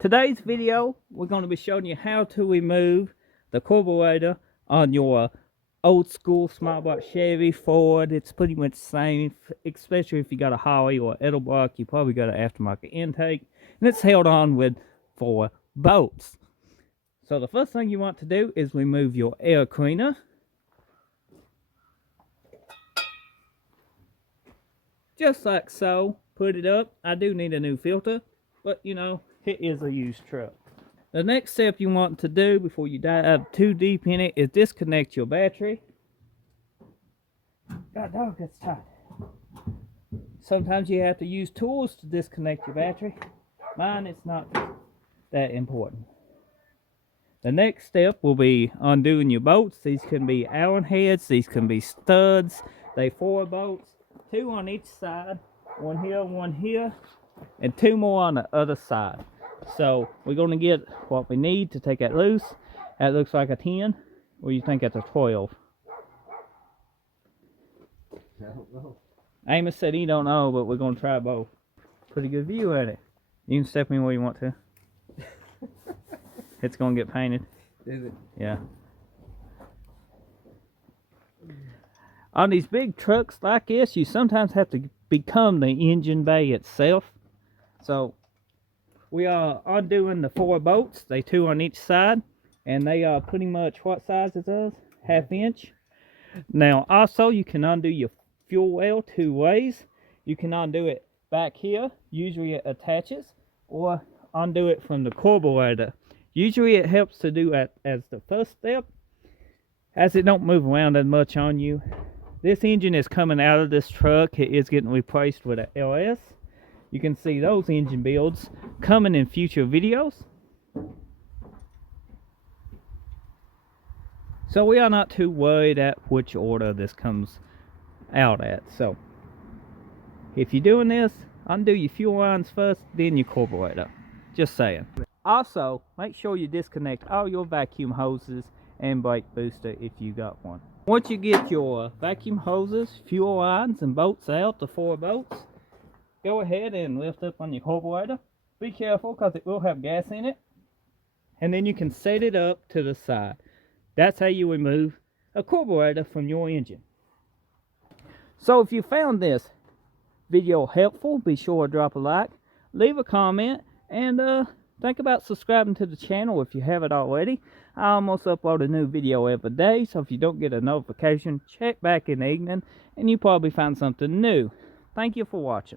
Today's video, we're going to be showing you how to remove the carburetor on your old school small block Chevy, Ford. It's pretty much the same, especially if you got a Holley or Edelbrock. You probably got an aftermarket intake, and it's held on with 4 bolts. So the first thing you want to do is remove your air cleaner. Just like so. Put it up. I do need a new filter, but you know, it is a used truck. The next step you want to do before you dive too deep in it is disconnect your battery. God dog, that's tight. Sometimes you have to use tools to disconnect your battery. Mine, it's not that important. The next step will be undoing your bolts. These can be Allen heads, these can be studs. They 4 bolts, 2 on each side, one here, and 2 more on the other side. So we're going to get what we need to take that loose. That looks like a 10. Or you think that's a 12? I don't know. Amos said he don't know, but we're going to try both. Pretty good view at it. You can step in where you want to. It's going to get painted. Is it? Yeah. On these big trucks like this, you sometimes have to become the engine bay itself. So we are undoing the 4 bolts. They 2 on each side, and they are pretty much what size is those? 1/2 inch. Now also you can undo your fuel well 2 ways. You can undo it back here, usually it attaches, or undo it from the carburetor. Usually it helps to do it as the first step, as it don't move around as much on you. This engine is coming out of this truck. It is getting replaced with an LS. You can see those engine builds coming in future videos. So we are not too worried at which order this comes out at. So if you're doing this, undo your fuel lines first, then your carburetor. Just saying. Also, make sure you disconnect all your vacuum hoses and brake booster if you got one. Once you get your vacuum hoses, fuel lines, and bolts out, the 4 bolts, go ahead and lift up on your carburetor. Be careful because it will have gas in it. And then you can set it up to the side. That's how you remove a carburetor from your engine. So if you found this video helpful, be sure to drop a like, leave a comment, and think about subscribing to the channel if you haven't already. I almost upload a new video every day, so if you don't get a notification, check back in the evening and you probably find something new. Thank you for watching.